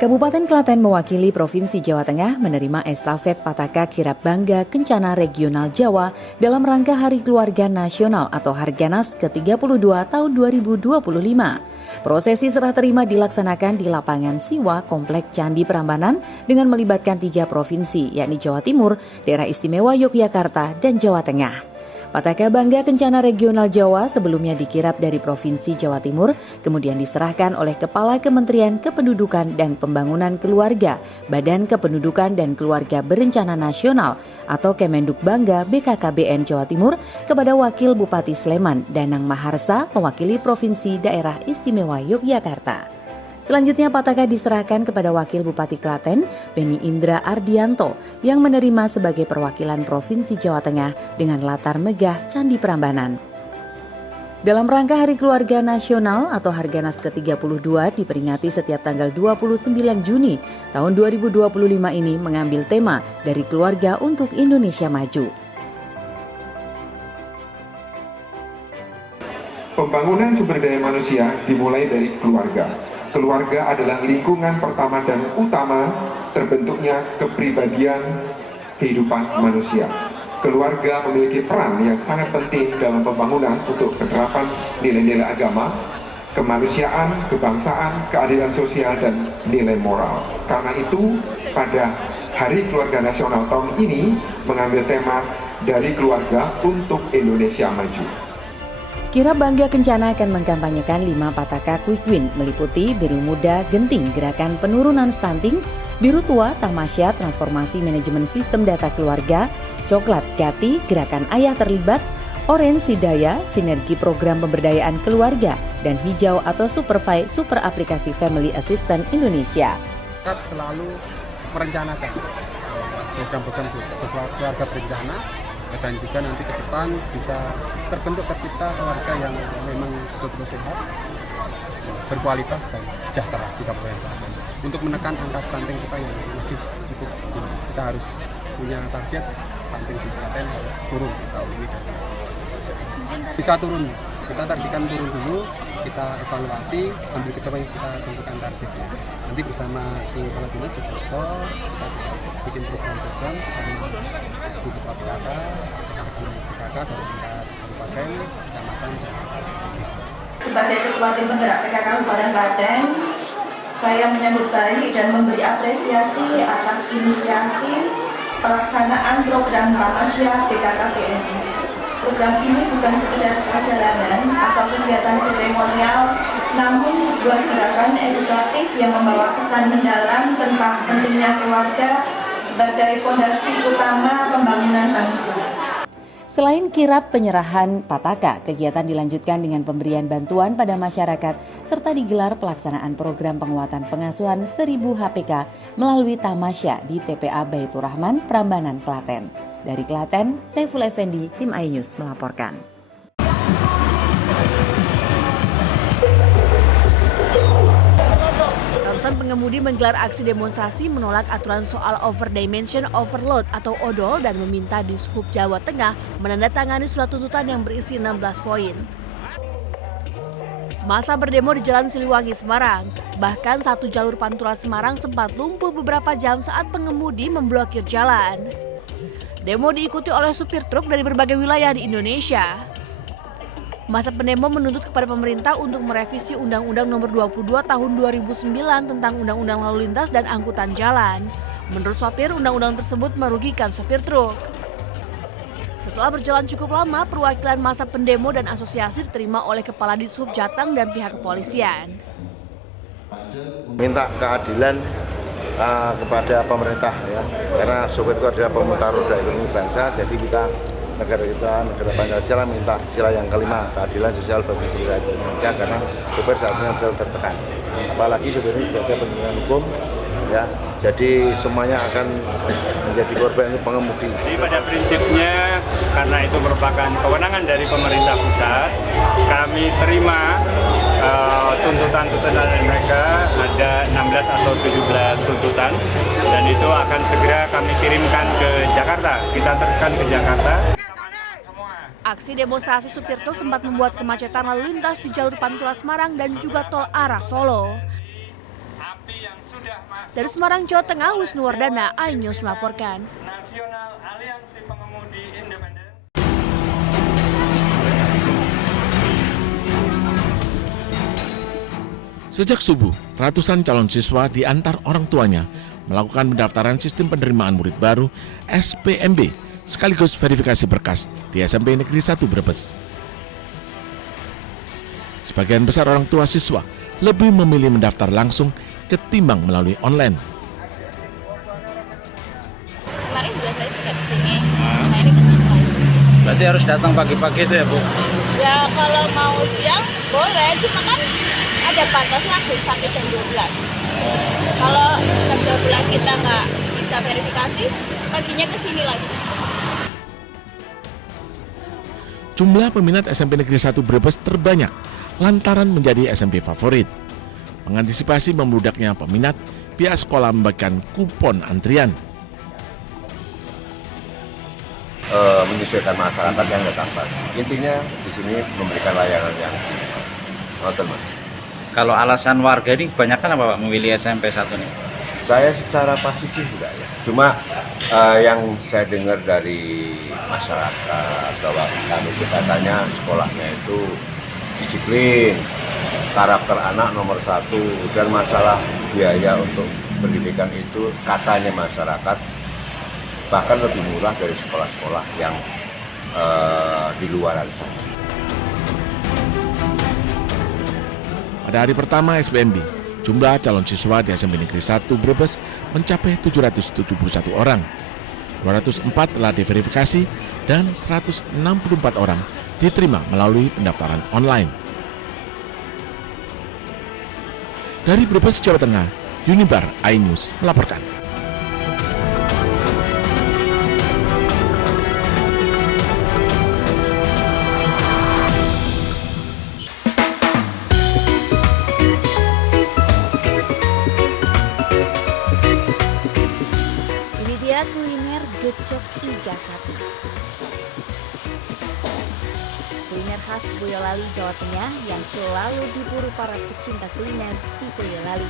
Kabupaten Klaten mewakili Provinsi Jawa Tengah menerima estafet Pataka Kirap Bangga Kencana Regional Jawa dalam rangka Hari Keluarga Nasional atau Harganas ke-32 tahun 2025. Prosesi serah terima dilaksanakan di lapangan Siwa Komplek Candi Prambanan dengan melibatkan 3 provinsi, yakni Jawa Timur, Daerah Istimewa Yogyakarta, dan Jawa Tengah. Pataka Bangga Kencana Regional Jawa sebelumnya dikirap dari Provinsi Jawa Timur, kemudian diserahkan oleh Kepala Kementerian Kependudukan dan Pembangunan Keluarga, Badan Kependudukan dan Keluarga Berencana Nasional atau Kemenduk Bangga BKKBN Jawa Timur kepada Wakil Bupati Sleman, Danang Maharsa, mewakili Provinsi Daerah Istimewa Yogyakarta. Selanjutnya Pataka diserahkan kepada Wakil Bupati Klaten, Beni Indra Ardianto, yang menerima sebagai perwakilan Provinsi Jawa Tengah dengan latar megah Candi Prambanan. Dalam rangka Hari Keluarga Nasional atau Harganas ke-32 diperingati setiap tanggal 29 Juni tahun 2025 ini mengambil tema dari keluarga untuk Indonesia maju. Pembangunan sumber daya manusia dimulai dari keluarga. Keluarga adalah lingkungan pertama dan utama terbentuknya kepribadian kehidupan manusia. Keluarga memiliki peran yang sangat penting dalam pembangunan untuk penerapan nilai-nilai agama, kemanusiaan, kebangsaan, keadilan sosial, dan nilai moral. Karena itu, pada Hari Keluarga Nasional tahun ini mengambil tema dari keluarga untuk Indonesia maju. Kirap Bangga Kencana akan mengkampanyekan 5 Pataka Quick Win meliputi Biru Muda Genting Gerakan Penurunan Stunting, Biru Tua Tamasya Transformasi Manajemen Sistem Data Keluarga, Coklat Gati Gerakan Ayah Terlibat, Orange Hidayah Sinergi Program Pemberdayaan Keluarga, dan Hijau atau Supervise Super Aplikasi Family Assistant Indonesia. Kita selalu merencanakan program-program keluarga berencana dan juga nanti ke depan bisa tercipta keluarga yang memang betul-betul sehat, berkualitas dan sejahtera di Kabupaten Klaten. Untuk menekan angka stunting kita yang masih cukup, kita harus punya target stunting di Klaten turun tahun ini. Bisa turun, kita targetkan turun dulu, kita evaluasi, ambil kedepan kita tentukan targetnya. Nanti bersama di Kepala Dinas kita bikin program-program bersama di PKK, PKK dari tingkat kabupaten, kecamatan, dan desa. Sebagai Ketua Tim Penggerak PKK Kabupaten Klaten, saya menyambut baik dan memberi apresiasi atas inisiasi pelaksanaan program Tamasya BKKBN. Program ini bukan sekedar perjalanan atau kegiatan seremonial, namun sebuah gerakan edukatif yang membawa pesan mendalam tentang pentingnya keluarga sebagai fondasi utama pembangunan bangsa. Selain kirap penyerahan Pataka, kegiatan dilanjutkan dengan pemberian bantuan pada masyarakat serta digelar pelaksanaan program penguatan pengasuhan 1000 HPK melalui Tamasya di TPA Baitur Rahman, Prambanan, Klaten. Dari Klaten, Saiful Effendi, Tim iNews melaporkan. Ratusan pengemudi menggelar aksi demonstrasi menolak aturan soal overdimension overload atau ODOL dan meminta Dishub Jawa Tengah menandatangani surat tuntutan yang berisi 16 poin. Masa berdemo di Jalan Siliwangi, Semarang. Bahkan satu jalur Pantura Semarang sempat lumpuh beberapa jam saat pengemudi memblokir jalan. Demo diikuti oleh supir truk dari berbagai wilayah di Indonesia. Masa pendemo menuntut kepada pemerintah untuk merevisi Undang-Undang Nomor 22 Tahun 2009 tentang Undang-Undang Lalu Lintas dan Angkutan Jalan. Menurut sopir, undang-undang tersebut merugikan sopir truk. Setelah berjalan cukup lama, perwakilan masa pendemo dan asosiasi diterima oleh Kepala Dishub Jateng dan pihak kepolisian. Minta keadilan kepada pemerintah ya, karena sopir itu adalah pemutar roda ekonomi bangsa, jadi negara Pancasila minta sila yang kelima, keadilan sosial bagi seluruh rakyat Indonesia, karena sopir saat ini terlalu tertekan, apalagi sopir ini sebagai penegak hukum ya, jadi semuanya akan menjadi korban pengemudi. Jadi pada prinsipnya karena itu merupakan kewenangan dari pemerintah pusat, kami terima tuntutan-tuntutan dari mereka, ada 16 atau 17 tuntutan, dan itu akan segera kami kirimkan ke Jakarta. Kita teruskan ke Jakarta. Aksi demonstrasi supir truk sempat membuat kemacetan lalu lintas di jalur Pantura Semarang dan juga tol arah Solo. Dari Semarang, Jawa Tengah, Wisnuwardana, iNews melaporkan. Nasional Aliansi Pengemudi Independen. Sejak subuh, ratusan calon siswa diantar orang tuanya melakukan pendaftaran sistem penerimaan murid baru SPMB sekaligus verifikasi berkas di SMP Negeri 1 Brebes. Sebagian besar orang tua siswa lebih memilih mendaftar langsung ketimbang melalui online. Kemarin juga saya sudah ke sini, nah ini ke sana. Berarti harus datang pagi-pagi itu ya, Bu? Ya kalau mau siang boleh, cuma kan ada batasnya sampai jam 12. Kalau jam 12 kita nggak bisa verifikasi, paginya ke sini lagi. Jumlah peminat SMP Negeri 1 Brebes terbanyak lantaran menjadi SMP favorit. Mengantisipasi membludaknya peminat, pihak sekolah membagikan kupon antrian. Menyesuaikan masyarakat yang datang. Intinya di sini memberikan layanan yang otomatis. Kalau alasan warga ini kebanyakan apa Pak memilih SMP 1 ini? Saya secara pasti sih enggak ya. Cuma yang saya dengar dari masyarakat bahwa kami katanya sekolahnya itu disiplin, karakter anak nomor 1, dan masalah biaya untuk pendidikan itu katanya masyarakat bahkan lebih murah dari sekolah-sekolah yang di luaran sana. Pada hari pertama SPMB, jumlah calon siswa di SMP Negeri 1 Brebes mencapai 771 orang. 204 telah diverifikasi dan 164 orang diterima melalui pendaftaran online. Dari Brebes, Jawa Tengah, Unibar iNews melaporkan. Kuliner gecok iga sapi. Kuliner khas Boyolali, Jawa Tengah yang selalu diburu para pecinta kuliner di Boyolali.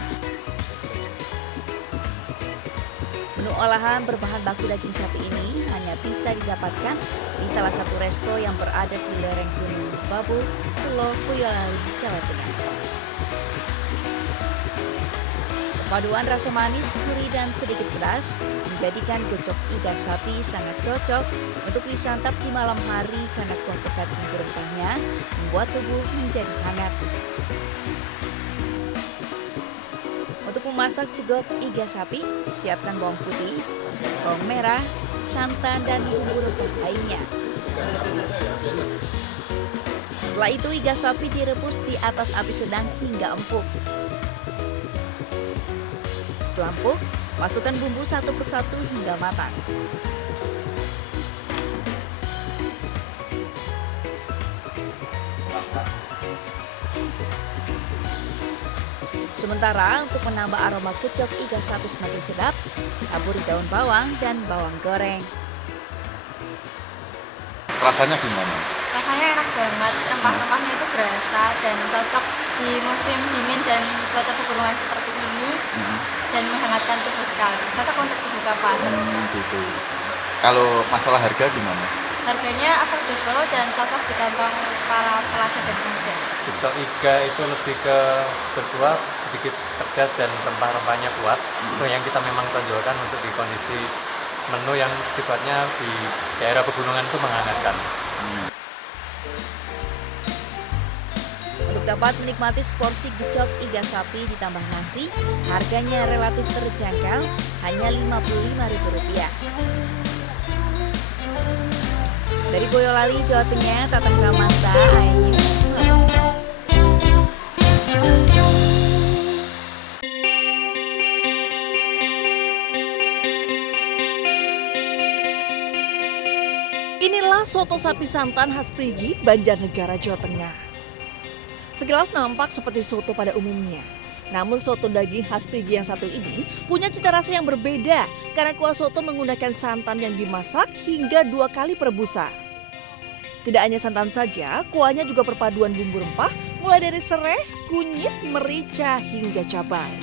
Menu olahan berbahan baku daging sapi ini hanya bisa didapatkan di salah satu resto yang berada di lereng Gunung Babul, Selo, Boyolali, Jawa Tengah. Paduan rasa manis, gurih, dan sedikit pedas menjadikan gecok iga sapi sangat cocok untuk disantap di malam hari karena kuah pekat bumbu rempahnya membuat tubuh menjadi hangat. Untuk memasak jegok iga sapi, siapkan bawang putih, bawang merah, santan, dan bumbu rempah lainnya. Setelah itu iga sapi direbus di atas api sedang hingga empuk. Setelah empuk, masukkan bumbu satu persatu hingga matang. Sementara untuk menambah aroma gecok iga sapi semakin sedap, taburi daun bawang dan bawang goreng. Rasanya gimana? Rasanya enak banget, rempah-rempahnya itu berasa dan cocok di musim dingin dan cuaca pegunungan seperti ini. Dan menghangatkan tubuh sekali, cocok untuk berbuka puasa. Gitu. Kalau masalah harga gimana? Harganya affordable dan cocok di kantong para pelajar dan pemuda. Gecok iga itu lebih ke berkuah, sedikit pedas dan rempah-rempahnya kuat. Itu yang kita memang tonjolkan untuk di kondisi menu yang sifatnya di daerah pegunungan itu menghangatkan. Untuk dapat menikmati seporsi gecok iga sapi ditambah nasi, harganya relatif terjangkau, hanya Rp55.000. Dari Boyolali, Jawa Tengah, Tatang Ramanta, iNews. Inilah soto sapi santan khas Prigi, Banjarnegara, Jawa Tengah. Sekilas nampak seperti soto pada umumnya. Namun soto daging khas Prigi yang satu ini punya cita rasa yang berbeda karena kuah soto menggunakan santan yang dimasak hingga 2 kali perebusan. Tidak hanya santan saja, kuahnya juga perpaduan bumbu rempah mulai dari serai, kunyit, merica hingga cabai.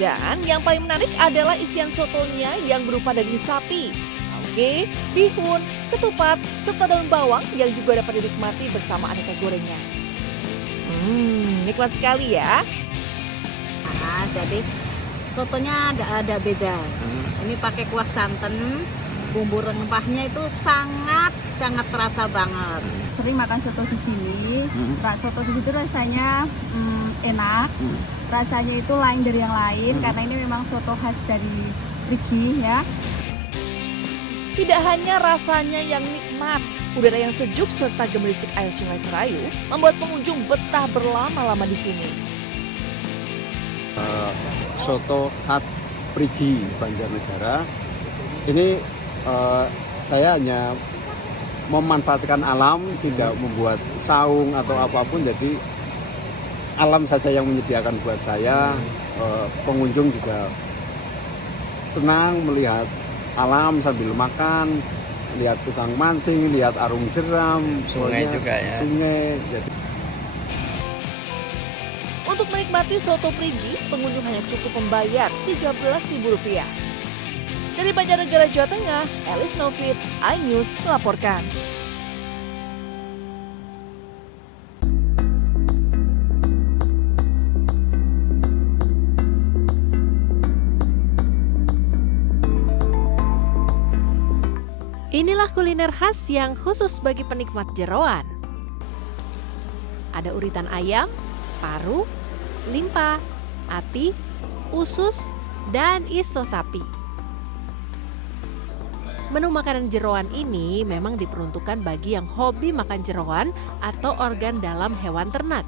Dan yang paling menarik adalah isian sotonya yang berupa daging sapi, tauge, bihun, ketupat, serta daun bawang yang juga dapat dinikmati bersama aneka gorengnya. Nikmat sekali ya. Nah, jadi sotonya ada beda. Ini pakai kuah santan, bumbu rempahnya itu sangat terasa banget. Sering makan soto di sini. Soto di situ rasanya enak. Rasanya itu lain dari yang lain karena ini memang soto khas dari Rigi ya. Tidak hanya rasanya yang nikmat, udara yang sejuk serta gemericik air Sungai Serayu membuat pengunjung betah berlama-lama di sini. Soto khas Prigi Banjarnegara ini saya hanya memanfaatkan alam, tidak membuat saung atau apapun, jadi alam saja yang menyediakan buat saya. Pengunjung juga senang melihat alam sambil makan, lihat tukang mancing, lihat arung jeram, Sungai juga ya. Sungai. Jadi Untuk menikmati soto Prigi, pengunjung hanya cukup membayar Rp13.000. Dari Banjarnegara, Jawa Tengah, Elis Novit, iNews melaporkan. Inilah kuliner khas yang khusus bagi penikmat jeroan. Ada uritan ayam, paru, limpa, ati, usus, dan iso sapi. Menu makanan jeroan ini memang diperuntukkan bagi yang hobi makan jeroan atau organ dalam hewan ternak.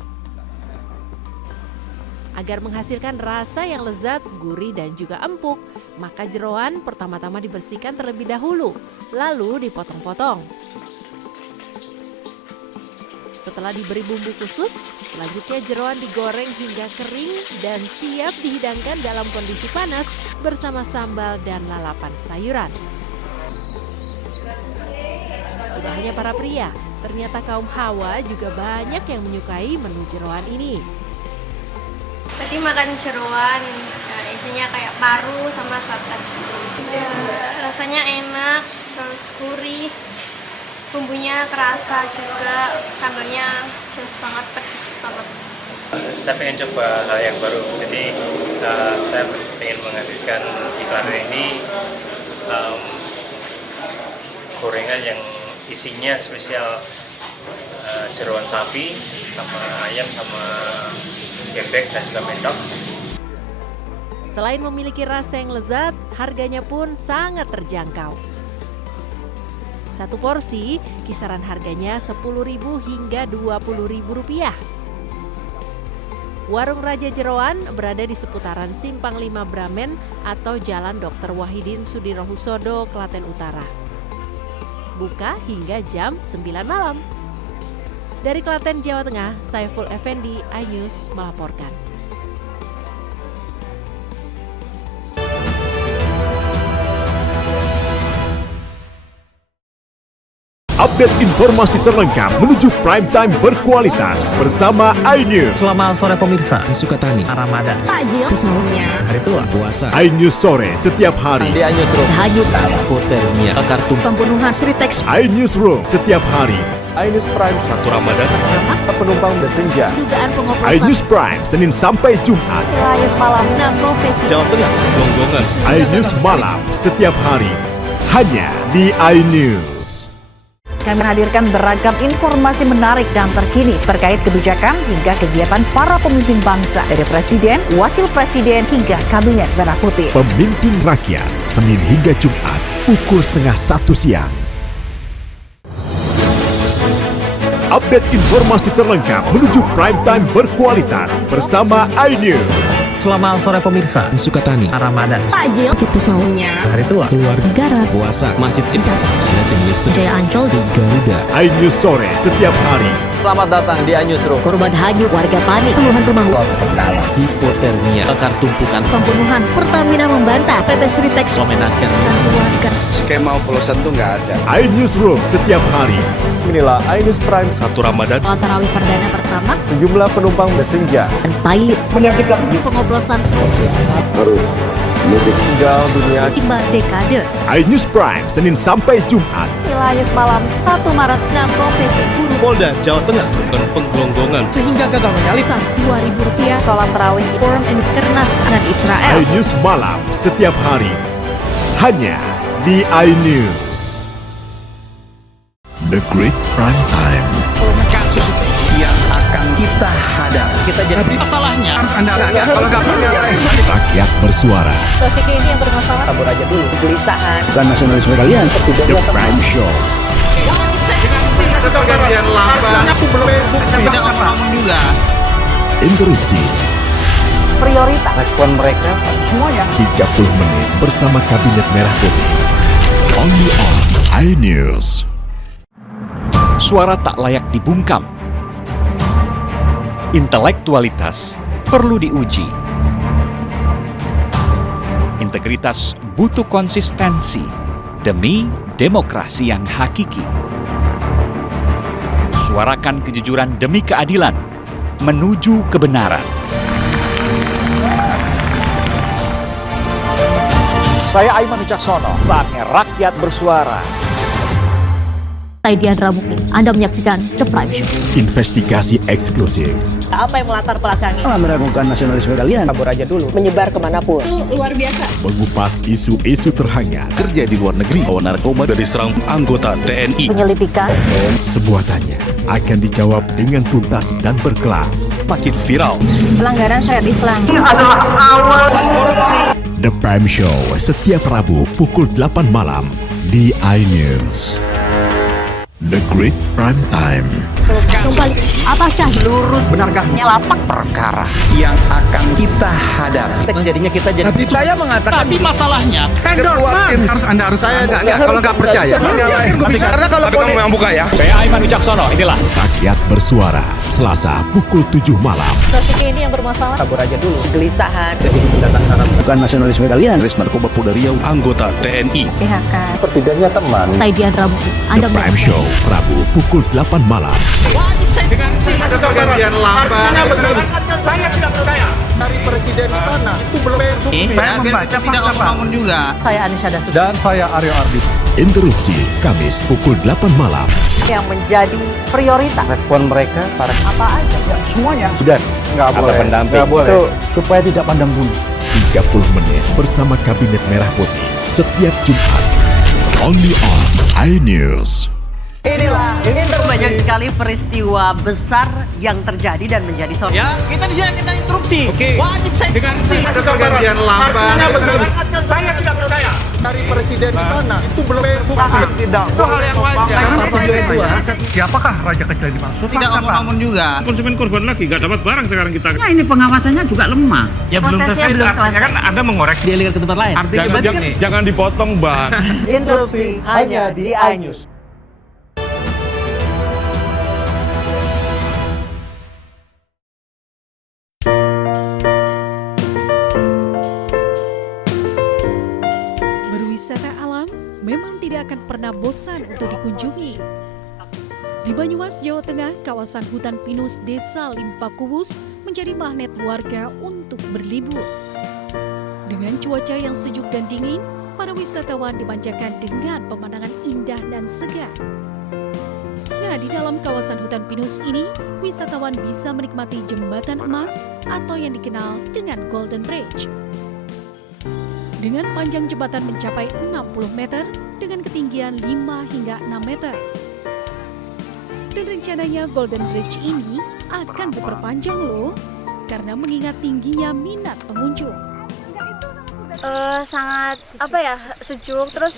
Agar menghasilkan rasa yang lezat, gurih, dan juga empuk, maka jeroan pertama-tama dibersihkan terlebih dahulu, lalu dipotong-potong. Setelah diberi bumbu khusus, selanjutnya jeroan digoreng hingga kering dan siap dihidangkan dalam kondisi panas bersama sambal dan lalapan sayuran. Tidak hanya para pria, ternyata kaum hawa juga banyak yang menyukai menu jeroan ini. Tadi makan jeroan, isinya kayak paru sama satet. Rasanya enak, terus gurih, bumbunya kerasa juga, sambalnya jos banget, pedes banget. Saya pengen coba hal yang baru, jadi saya pengen menghadirkan di Klaten ini gorengan yang isinya spesial jeroan sapi, sama ayam, sama bebek dan juga mentok. Selain memiliki rasa yang lezat, harganya pun sangat terjangkau. Satu porsi kisaran harganya Rp10.000 hingga Rp20.000. Warung Raja Jeroan berada di seputaran Simpang 5 Bramen atau Jalan Dr. Wahidin Sudirohusodo, Klaten Utara. Buka hingga jam 9 malam. Dari Klaten, Jawa Tengah, Saiful Effendi, iNews melaporkan. Update informasi terlengkap menuju prime time berkualitas bersama iNews. Selamat sore pemirsa. Sukatani, Ramadan, Takjil, sahurnya, hari tua, puasa. iNews sore setiap hari. Di iNews Room, hanyut, poternya, kartu pembunuhan, Sritex, iNews Room setiap hari. iNews Prime 1 Ramadan, penumpang bersenja. dugaan pengoplosan, iNews Prime Senin sampai Jumat. Layus malam, profesi, Jawa Tengah, Gonggongan. iNews malam setiap hari hanya di iNews. Kami hadirkan beragam informasi menarik dan terkini terkait kebijakan hingga kegiatan para pemimpin bangsa dari Presiden, Wakil Presiden hingga Kabinet Merah Putih. Pemimpin Rakyat, Senin hingga Jumat, pukul 12:30 siang. Update informasi terlengkap menuju prime time berkualitas bersama iNews. Selamat sore pemirsa. Sukatani, Ramadan, takjil, sahurnya, hari tua, keluarga, negara, puasa, Masjid Ibas, Silatin Listrik, Jaya Ancol, Garuda. iNews sore setiap hari. Selamat datang di iNews Room. Korban hanyut, warga panik, puluhan rumah Hipotermia, bakar tumpukan, pembunuhan, Pertamina membantah, PT Sritex memenangkan warga skema oplosan tuh nggak ada. iNewsroom setiap hari. Inilah iNews Prime 1 Ramadan. Sholat tarawih perdana pertama. Sejumlah penumpang bersenja. Dan pilot. Menyakitkan. Pengoplosan. Harus meninggal dunia. 5 dekade. iNews Prime Senin sampai Jumat. Inilah News Malam 1 Maret 6 Profesi Guru. Polda Jawa Tengah dan penggelonggongan Sehingga gagal menyalip. Rp2.000. Sholat tarawih Forum and Kernas dengan Israel. iNews Malam setiap hari. Hanya di iNews. The Great Prime Time. Kasus yang akan kita hadapi. Kita jadi masalahnya harus Anda kalau nggak punya Rakyat bersuara. Topik ini yang bermasalah. kabur aja dulu. Kegelisahan. Bukan nasionalisme kalian. The Prime Show. Pergantian lambat. Aku belum tidak ngomong juga. Interupsi. Prioritas. Respon mereka semuanya. 30 menit bersama Kabinet Merah Putih. Only on iNews. Suara tak layak dibungkam. Intelektualitas perlu diuji. Integritas butuh konsistensi demi demokrasi yang hakiki. Suarakan kejujuran demi keadilan menuju kebenaran. Saya Aiman Wicaksono, saatnya rakyat bersuara. Saya Diandra Mukti. Anda menyaksikan The Prime Show. Investigasi eksklusif. Apa yang melatar belakangi? Meragukan nasionalisme kalian. Kabur aja dulu. Menyebar kemanapun. Itu luar biasa. Mengupas isu-isu terhangat. Kerja di luar negeri. Bawa narkoba dari serang anggota TNI. Penyelidikan. Sebuah tanya akan dijawab dengan tuntas dan berkelas. Makin viral. Pelanggaran syariat Islam. The Prime Show setiap Rabu pukul 8 malam di iNews. The Great Prime Time. Kembali. Apakah lurus? Benarkah Nyelapak. perkara yang akan kita hadapi? Jadinya kita jadi. Tapi saya mengatakan. Tapi masalahnya. Endorsement harus Anda harus saya nggak kalau nggak percaya. Karena kalau kamu yang buka ya. Saya Aiman Wicaksono, inilah Rakyat bersuara Selasa pukul 7 malam. Topik ini yang bermasalah. Kabur aja dulu. Kegelisahan. Jadi pendatang Arab. Bukan nasionalisme kalian. Res narkoba Polda Riau. Anggota TNI. PHK. Presidennya teman. Saya Diandra Mukti. The Prime Show Rabu pukul 8 malam. Pergantian lambat. Saya tidak percaya. Dari presiden di sana itu belum bukti. Saya membaca tidak ngomong juga. Saya Anisha Dasuki. Dan saya Aryo Ardi. Interupsi Kamis pukul 8 malam. Yang menjadi prioritas. Respon mereka para Apa aja? semuanya sudah nggak boleh. Nggak boleh. Itu supaya tidak pandang bulu. 30 menit bersama Kabinet Merah Putih setiap Jumat. Only on iNews. Inilah banyak sekali peristiwa besar yang terjadi dan menjadi sorotan. Ya, kita di sini kita interupsi. Wajib saya dengan Pergantian lambat. Saya tidak percaya. Dari presiden di sana itu belum bukti. tidak. Itu hal yang wajar. Siapakah raja kecil yang dimaksud? Tidak ngomong juga. Konsumen korban lagi, nggak dapat barang sekarang kita. Nah, ini pengawasannya juga lemah. Ya Prosesnya belum selesai. Kan Anda mengoreksi. Dialihkan ke tempat lain. Jangan dipotong, Bang. Interupsi hanya di iNews. Berwisata alam memang tidak akan pernah bosan untuk dikunjungi. Di Banyumas, Jawa Tengah, kawasan hutan pinus Desa Limpa Kubus menjadi magnet warga untuk berlibur. Dengan cuaca yang sejuk dan dingin, para wisatawan dimanjakan dengan pemandangan indah dan segar. Nah, di dalam kawasan hutan pinus ini, wisatawan bisa menikmati jembatan emas atau yang dikenal dengan Golden Bridge. Dengan panjang jembatan mencapai 60 meter dengan ketinggian 5 hingga 6 meter. Dan rencananya Golden Bridge ini akan diperpanjang loh, karena mengingat tingginya minat pengunjung. Sangat sejuk, terus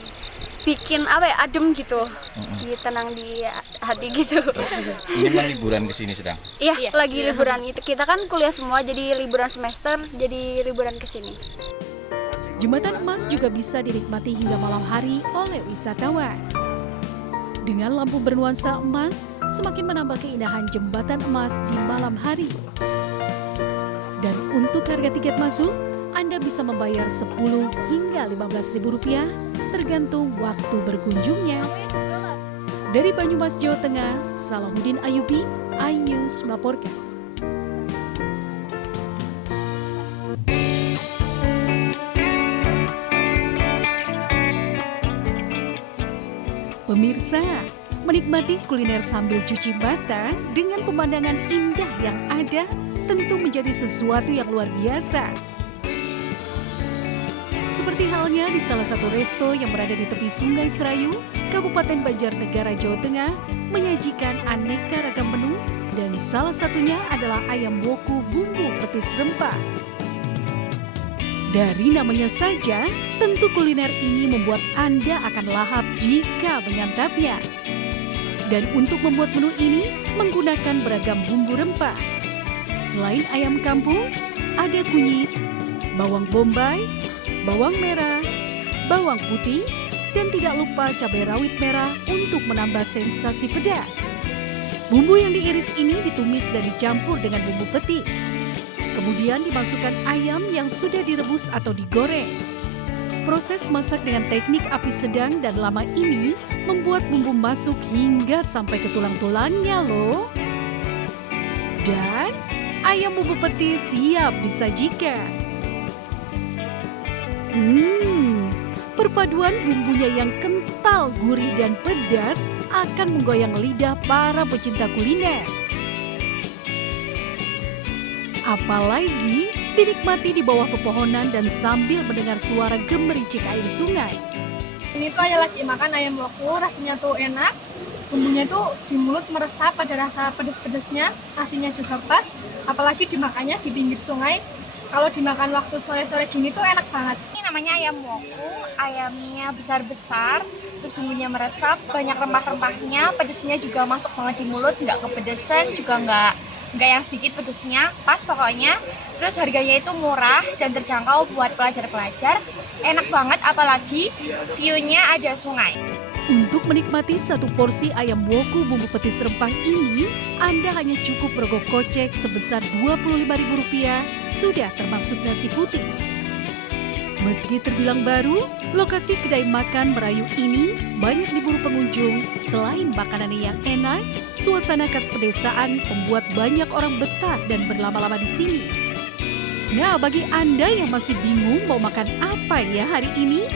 bikin adem gitu, tenang di hati gitu. Ini memang liburan ke sini sedang? Iya, lagi liburan. Kita kan kuliah semua, jadi liburan semester, jadi liburan ke sini. Jembatan emas juga bisa dinikmati hingga malam hari oleh wisatawan. Dengan lampu bernuansa emas, semakin menambah keindahan jembatan emas di malam hari. Dan untuk harga tiket masuk, Anda bisa membayar 10 hingga Rp15.000 tergantung waktu berkunjungnya. Dari Banyumas, Jawa Tengah, Salahuddin Ayubi, iNews melaporkan. Pemirsa, menikmati kuliner sambil cuci mata dengan pemandangan indah yang ada tentu menjadi sesuatu yang luar biasa. Seperti halnya di salah satu resto yang berada di tepi Sungai Serayu, Kabupaten Banjarnegara, Jawa Tengah, menyajikan aneka ragam menu dan salah satunya adalah ayam woku bumbu petis rempah. Dari namanya saja, tentu kuliner ini membuat Anda akan lahap jika menyantapnya. Dan untuk membuat menu ini menggunakan beragam bumbu rempah. Selain ayam kampung, ada kunyit, bawang bombay, bawang merah, bawang putih, dan tidak lupa cabai rawit merah untuk menambah sensasi pedas. Bumbu yang diiris ini ditumis dan dicampur dengan bumbu petis. Kemudian dimasukkan ayam yang sudah direbus atau digoreng. Proses masak dengan teknik api sedang dan lama ini membuat bumbu masuk hingga sampai ke tulang-tulangnya loh. Dan ayam bumbu petis siap disajikan. Perpaduan bumbunya yang kental, gurih, dan pedas akan menggoyang lidah para pecinta kuliner. Apalagi dinikmati di bawah pepohonan dan sambil mendengar suara gemericik air sungai. Ini tuh Ayah lagi makan ayam woku, rasanya tuh enak. Bumbunya tuh di mulut meresap pada rasa pedas-pedasnya, asinnya juga pas. Apalagi dimakannya di pinggir sungai. Kalau dimakan waktu sore-sore gini tuh enak banget. Ini namanya ayam woku, ayamnya besar-besar, terus bumbunya meresap, banyak rempah-rempahnya, pedesnya juga masuk banget di mulut, nggak kepedesan, juga nggak yang sedikit pedesnya, pas pokoknya. Terus harganya itu murah dan terjangkau buat pelajar-pelajar, enak banget apalagi view-nya ada sungai. Untuk menikmati satu porsi ayam woku bumbu petis rempah ini, Anda hanya cukup merogoh kocek sebesar Rp25.000, sudah termasuk nasi putih. Meski terbilang baru, lokasi kedai makan merayu ini banyak diburu pengunjung. Selain makanannya yang enak, suasana khas pedesaan membuat banyak orang betah dan berlama-lama di sini. Nah, bagi Anda yang masih bingung mau makan apa ya hari ini?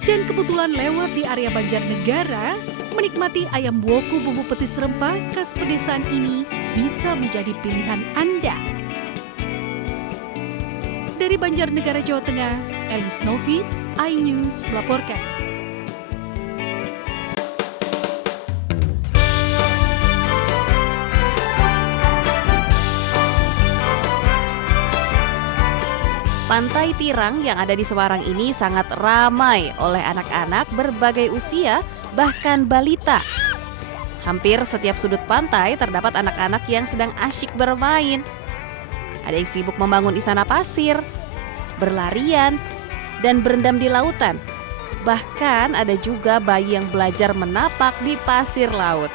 Dan kebetulan lewat di area Banjarnegara, menikmati ayam woku bumbu petis rempah khas pedesaan ini bisa menjadi pilihan Anda. Dari Banjarnegara, Jawa Tengah, Elis Novit, iNews melaporkan. Pantai Tirang yang ada di Semarang ini sangat ramai oleh anak-anak berbagai usia, bahkan balita. Hampir setiap sudut pantai terdapat anak-anak yang sedang asyik bermain. Ada yang sibuk membangun istana pasir, berlarian, dan berendam di lautan. Bahkan ada juga bayi yang belajar menapak di pasir laut.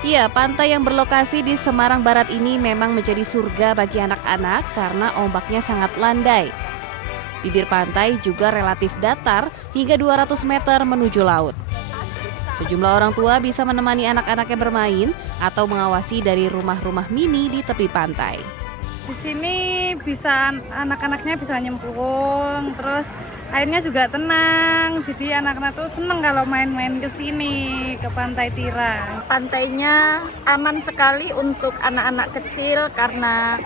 Ya, pantai yang berlokasi di Semarang Barat ini memang menjadi surga bagi anak-anak karena ombaknya sangat landai. Bibir pantai juga relatif datar hingga 200 meter menuju laut. Sejumlah orang tua bisa menemani anak-anaknya bermain atau mengawasi dari rumah-rumah mini di tepi pantai. Di sini bisa anak-anaknya bisa nyemplung, terus airnya juga tenang, jadi anak-anak tuh seneng kalau main-main ke sini, ke Pantai Tirang. Pantainya aman sekali untuk anak-anak kecil karena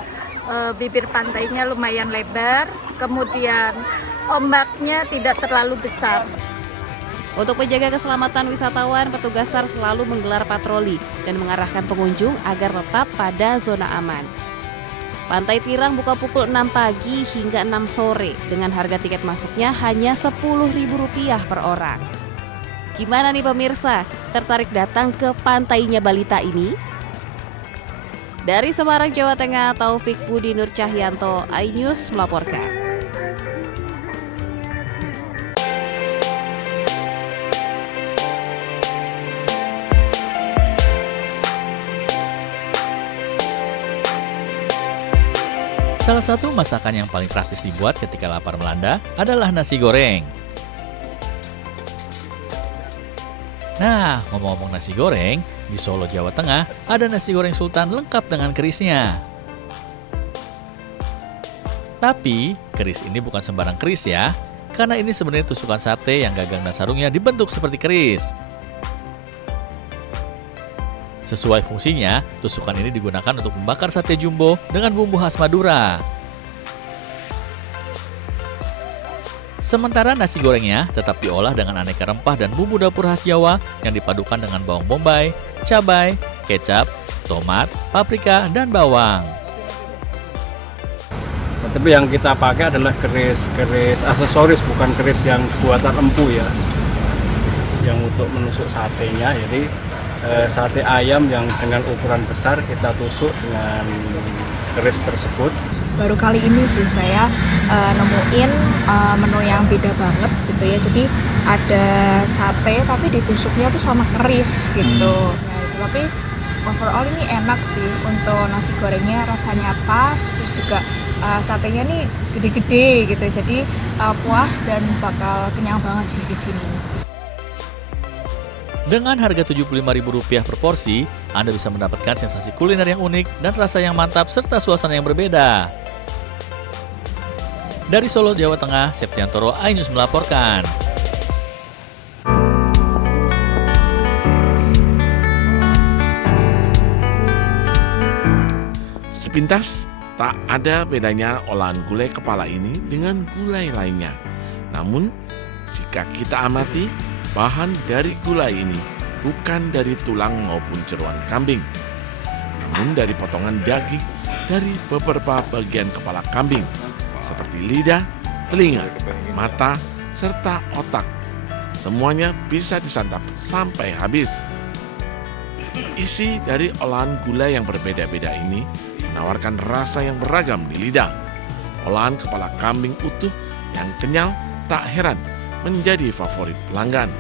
bibir pantainya lumayan lebar, kemudian ombaknya tidak terlalu besar. Untuk menjaga keselamatan wisatawan, petugas SAR selalu menggelar patroli dan mengarahkan pengunjung agar tetap pada zona aman. Pantai Tirang buka pukul 6 pagi hingga 6 sore dengan harga tiket masuknya hanya Rp10.000 per orang. Gimana nih pemirsa, tertarik datang ke pantainya balita ini? Dari Semarang, Jawa Tengah, Taufik Budi Nur Cahyanto, iNews melaporkan. Salah satu masakan yang paling praktis dibuat ketika lapar melanda adalah nasi goreng. Nah, ngomong-ngomong nasi goreng, di Solo, Jawa Tengah, ada nasi goreng Sultan lengkap dengan kerisnya. Tapi, keris ini bukan sembarang keris ya, karena ini sebenarnya tusukan sate yang gagang dan sarungnya dibentuk seperti keris. Sesuai fungsinya, tusukan ini digunakan untuk membakar sate jumbo dengan bumbu khas Madura. Sementara nasi gorengnya tetap diolah dengan aneka rempah dan bumbu dapur khas Jawa yang dipadukan dengan bawang bombay, cabai, kecap, tomat, paprika, dan bawang. Tapi yang kita pakai adalah keris aksesoris, bukan keris yang buatan empu ya. Yang untuk menusuk satenya, jadi sate ayam yang dengan ukuran besar kita tusuk dengan keris tersebut. Baru kali ini sih saya nemuin menu yang beda banget gitu ya. Jadi ada sate tapi ditusuknya tuh sama keris gitu. Ya, itu. Tapi overall ini enak sih untuk nasi gorengnya, rasanya pas, terus juga satenya nih gede-gede gitu. Jadi puas dan bakal kenyang banget sih di sini. Dengan harga Rp75.000 per porsi, Anda bisa mendapatkan sensasi kuliner yang unik dan rasa yang mantap serta suasana yang berbeda. Dari Solo, Jawa Tengah, Septiantoro, iNews melaporkan. Sepintas, tak ada bedanya olahan gulai kepala ini dengan gulai lainnya. Namun, jika kita amati, bahan dari gulai ini bukan dari tulang maupun jeroan kambing, namun dari potongan daging dari beberapa bagian kepala kambing, seperti lidah, telinga, mata, serta otak. Semuanya bisa disantap sampai habis. Isi dari olahan gulai yang berbeda-beda ini menawarkan rasa yang beragam di lidah. Olahan kepala kambing utuh yang kenyal tak heran menjadi favorit pelanggan.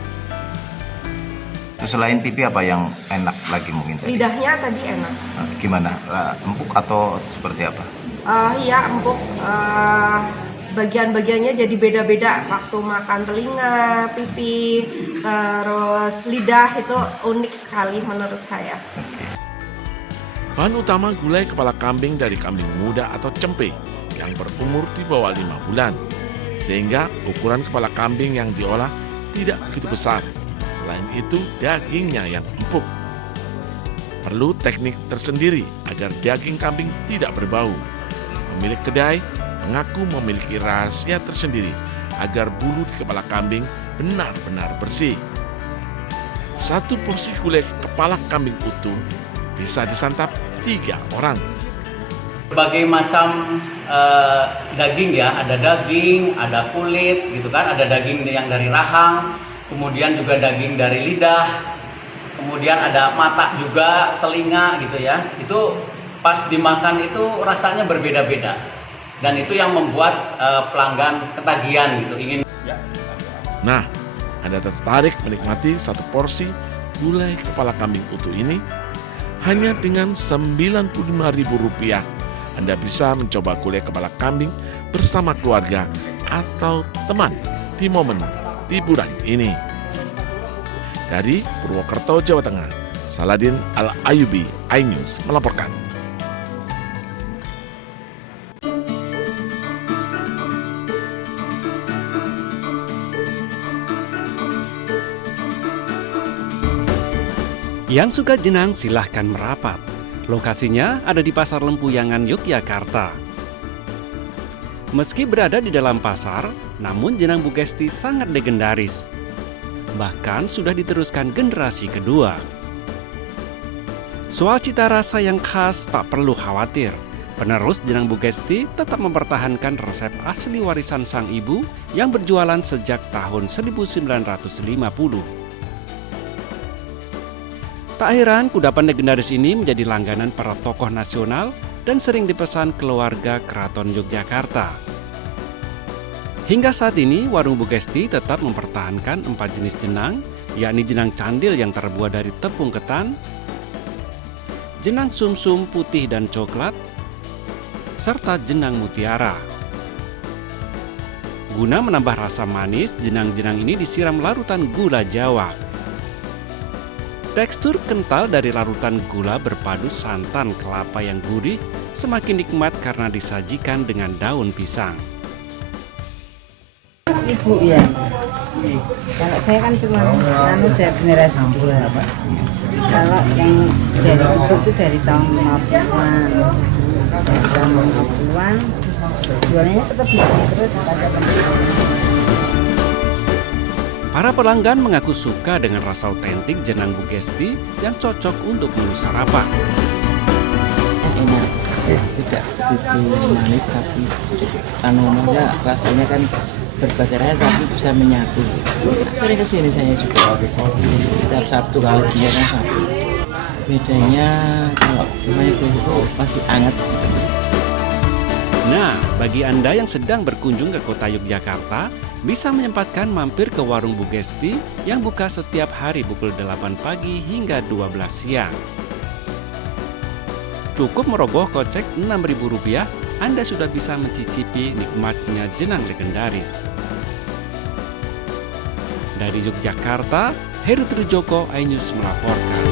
Selain pipi apa yang enak lagi mungkin tadi? Lidahnya tadi enak. Gimana? Empuk atau seperti apa? Iya empuk. Bagian-bagiannya jadi beda-beda. Waktu makan telinga, pipi, terus lidah itu unik sekali menurut saya. Bahan utama gulai kepala kambing dari kambing muda atau cempe yang berumur di bawah 5 bulan. Sehingga ukuran kepala kambing yang diolah tidak begitu besar. Selain itu, dagingnya yang empuk. Perlu teknik tersendiri agar daging kambing tidak berbau. Pemilik kedai mengaku memiliki rahasia tersendiri agar bulu di kepala kambing benar-benar bersih. Satu porsi gulai kepala kambing utuh bisa disantap 3 orang. Berbagai macam daging ya, ada daging, ada kulit gitu kan, ada daging yang dari rahang, kemudian juga daging dari lidah, kemudian ada mata juga, telinga gitu ya. Itu pas dimakan itu rasanya berbeda-beda. Dan itu yang membuat pelanggan ketagihan gitu, ingin. Nah, Anda tertarik menikmati satu porsi gulai kepala kambing utuh ini? Hanya dengan Rp95.000, Anda bisa mencoba gulai kepala kambing bersama keluarga atau teman di momen liburan ini. Dari Purwokerto, Jawa Tengah, Saladin Al-Ayubi, iNews melaporkan. Yang suka jenang silahkan merapat. Lokasinya ada di Pasar Lempuyangan, Yogyakarta. Meski berada di dalam pasar, namun jenang Bu Gesti sangat legendaris. Bahkan sudah diteruskan generasi kedua. Soal cita rasa yang khas tak perlu khawatir. Penerus jenang Bu Gesti tetap mempertahankan resep asli warisan sang ibu yang berjualan sejak tahun 1950. Tak heran kudapan legendaris ini menjadi langganan para tokoh nasional dan sering dipesan keluarga Keraton Yogyakarta. Hingga saat ini, warung Bu Gesti tetap mempertahankan 4 jenis jenang, yakni jenang candil yang terbuat dari tepung ketan, jenang sumsum putih dan coklat, serta jenang mutiara. Guna menambah rasa manis, jenang-jenang ini disiram larutan gula Jawa. Tekstur kental dari larutan gula berpadu santan kelapa yang gurih semakin nikmat karena disajikan dengan daun pisang. Ibu ya, kalau saya kan cuma dari generasi kedua. Kalau yang dari ibu itu dari tahun 50-an, dari tahun 50-an, jualannya tetap bisa terus. Para pelanggan mengaku suka dengan rasa otentik jenang Bu Gesti yang cocok untuk menu sarapan. Enak, tidak begitu manis tapi rasanya kan berbagai rasa tapi bisa menyatu. Sering kesini saya juga. Setiap Sabtu kalau dia kan Sabtu. Bedanya kalau itu masih hangat. Nah, bagi Anda yang sedang berkunjung ke kota Yogyakarta, bisa menyempatkan mampir ke warung Bu Gesti yang buka setiap hari pukul 8 pagi hingga 12 siang. Cukup merogoh kocek Rp6.000, Anda sudah bisa mencicipi nikmatnya jenang legendaris. Dari Yogyakarta, Heru Trijoko, iNews melaporkan.